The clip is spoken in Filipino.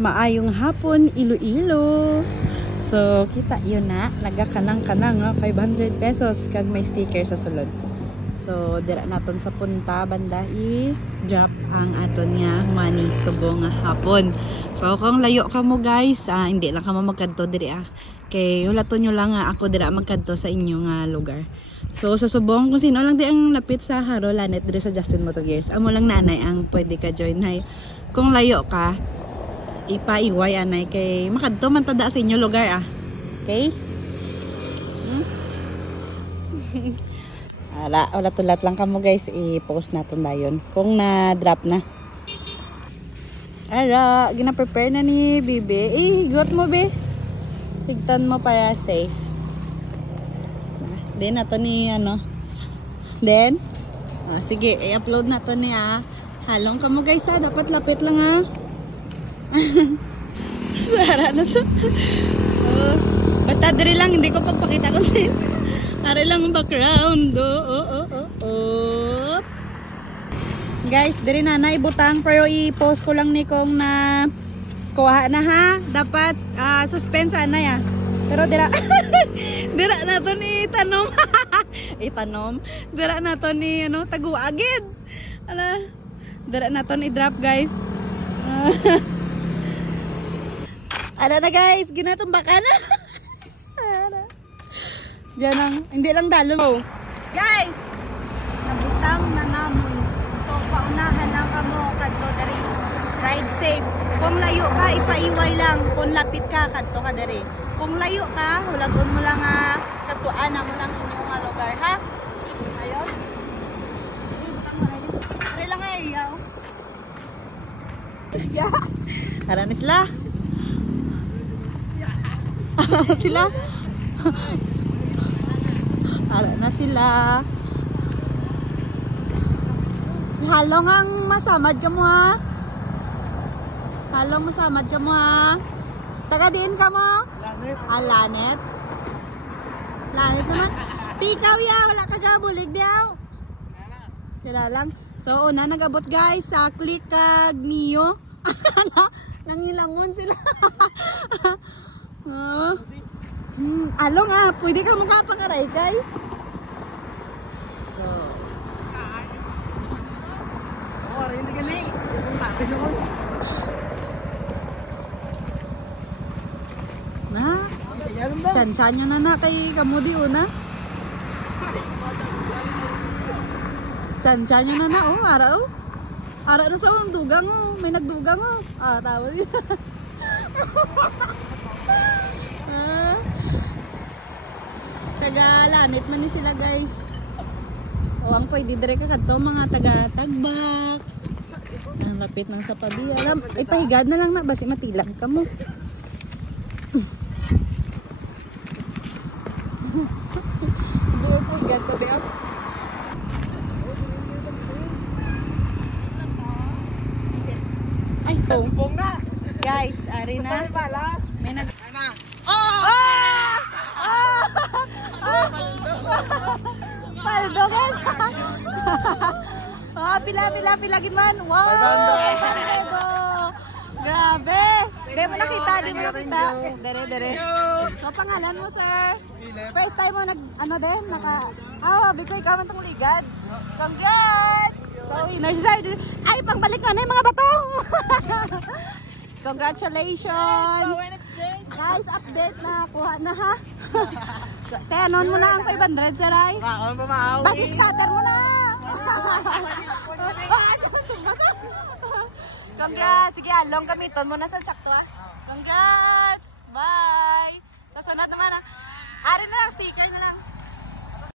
Maayong hapon, Iloilo. So, kita yun na. Nagakanang-kanang 500 pesos kag may sticker sa sulod. So, dira naton sa punta banda i-drop ang aton nga money subong nga hapon. So, kung layo ka mo guys, hindi lang ka mo magkadto diri kay hulaton nyo lang ako dira magkadto sa inyo nga lugar. So, sa subong kung sino lang di ang lapit sa Haro Lanet diri sa Justin Moto Gears. Amo lang nanay ang pwede ka join hay. Kung layo ka, ipaiway anay kay makadto man tada sa inyo lugar okay? Wala tulat lang kamo guys, i-post natin dayon kung na-drop na. Ara, gina-prepare na ni Bibi. Got mo be. Tigtan mo para safe. Then nato ni Then sige, i-upload na to ni halong kamo guys dapat lapit lang Sara na sa basta diri lang, hindi ko pagpakita content. Ari lang ang background. Guys, diri na naibutang pero i-post ko lang ni kung na kuha na dapat suspense na pero dira dira na to ni tanom itanom dira na to ni taguagid dira na to ni drop guys. Ada na guys, ginatumbakan na. Diyan ang, hindi lang dalong. Guys, nabutang na namon. So, paunahan lang kamo kadto dari. Ride safe. Kung layo ka, ipaiway lang. Kung lapit ka, kadto ka dari. Kung layo ka, hulagon mo lang katuan na mo lang inyong nga lugar, ha? Ayun. Butang mo na yun. Tari lang ayaw. Hara na sila. Sila. Hara na sila. Halong ang masamad ka mo Halong masamad ka mo Taga din ka mo? Lanet. Lanet? Lanet naman. Tikaw wala ka gabulig diyaw. Sila lang. So una nagabot guys sa Click kag Mio. Nangilangon sila. Along pwede ka mukha pangaray kay. So hindi gani. Kung bakit sa Chan-chan nyo na kay kamudi una. Chan-chan nyo na ara na sa dugang may nagdugang tawag yun. Taga-Lanit man ni sila guys. Ang pwede dire ka kadto mga taga-Tagbak. Ang lapit lang sa Pabia. Ipahigad na lang na basi matilag ka mo. Ay, tumpong na. Guys, ari na. May nag paldo kan. Pila gid man. Wow. Grabe. Di mo nakita. Dere. So pangalan mo sir? First time mo bikoy ka man tong ligad. Congrats. So winner sir. Ay pangbalik na yung mga bato. Congratulations. Guys, update na kuha na Kaya noon mo na ang 500 sir ay. Basi scatter mo na. Congrats. Sige, along gamiton mo na sa tsakto. Congrats.